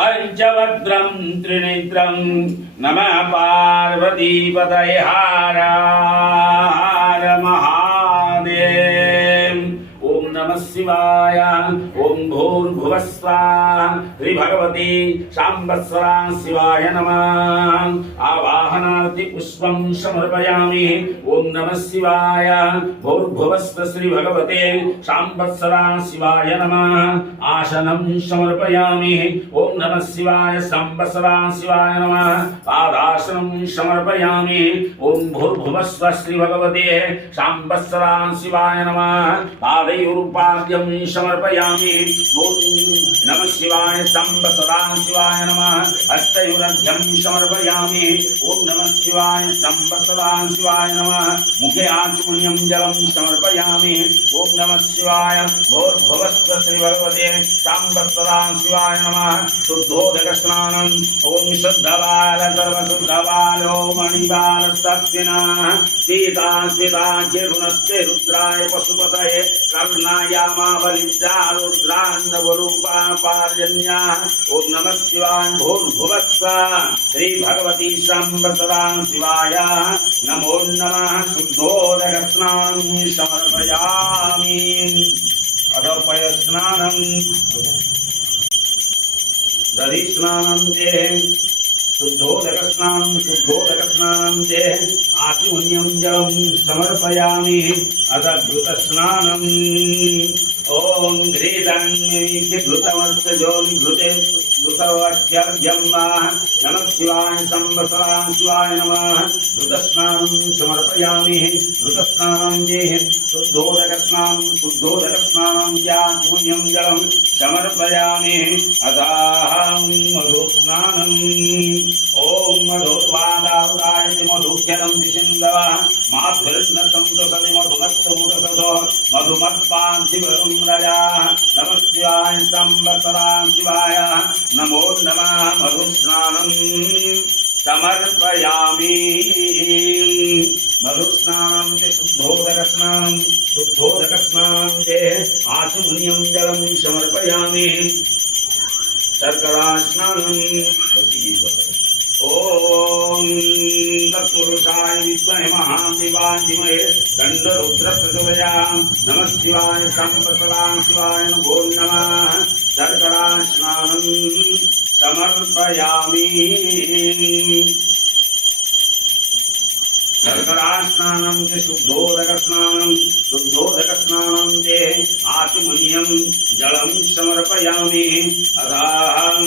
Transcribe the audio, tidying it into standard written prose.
पंचवक्त्रं त्रिनेत्रं नमः पार्वतीपतये हर हर महादेव। ओम नमः शिवाय। ओम भूर्भुवः स्वाहा। श्री भगवती शाम्बस्वरा शिवाय नमः। आवाहनार्थि पुष्पं समर्पयामि। ओम नमः शिवाय। भूर्भुवस्व श्री भगवते शाम्बस्वरा शिवाय नमः। आसनं समर्पयामि। ओम नमः शिवाय शाम्बस्वरा शिवाय नमः। पादासनं समर्पयामि। ओम भूर्भुवस्व श्री भगवते शाम्बस्वरा शिवाय नमः। पादयोरुपाद्यं समर्पयामि। ओम नमः शिवाय शाम्बस्वरा शिवाय नमः। हस्तयोरर्घ्यं समर्पयामि। ओम नमः शिवाय शाम्बस्वरा शिवाय नमः। मुखे आचमनीयं जलं समर्पयामि। ओम नमः शिवाय भूर्भुवस्व श्री भगवते शाम्बस्वरा शिवाय नमः। शुद्धोदक स्नानम्। ओम शुद्धबाल सर्वशुद्धबालो मणिबालस्तस्मिनः सीता स्मिता चिरुणस्ते रुद्राय पशुपतये कर्णायामावलिप्ता रुद्रान्नवरूपा पार्जन्या। ओम नमः शिवाय भूर्भुवस्व श्री भगवती शाम्बस्वरा शिवाय नमो नमः। शुद्धोदक स्नानं समर्पयामि। अदपय स्नानं दधि स्नानं ते शुद्धोदक स्नानं ते आचमनीयं जलं समर्पयामि। अथ घृत स्नानम्। ओम घृतान्विके घृतमस्य जोनि घृते घृतवाक्यर्घ्यं नमः शिवाय शाम्बस्वरा शिवाय नमः। घृतस्नानं समर्पयामि। घृतस्नानं देहि शुद्धोदक स्नानं आचमनीयं जलं समर्पयामि। अथाहं मधुस्नानम्। ओम मधुर्वादावतायति मधुख्यलं दिशिन्दवः माध्वरिन्न सन्तोषति मधुमत्तमुदसतो मधुमत्पान्थिवरुं रजाः। नमः शिवाय शाम्बस्वरा शिवाय नमो नमः। मधुस्नानं समर्पयामि। मधुस्नानं च शुद्धोदक स्नानं च आचमनीयं जलं समर्पयामि। शर्करा स्नानं। ओम तत्पुरुषाय विद्महे महादेवाय धीमहि दण्डरुद्र प्रचोदयात्। नमः शिवाय शाम्बस्वरा शिवाय नमो नमः। शर्करा स्नानं समर्पयामि। शर्करा स्नानं च शुद्धोदक स्नानं च आचमनीयं जलं समर्पयामि। अथाहं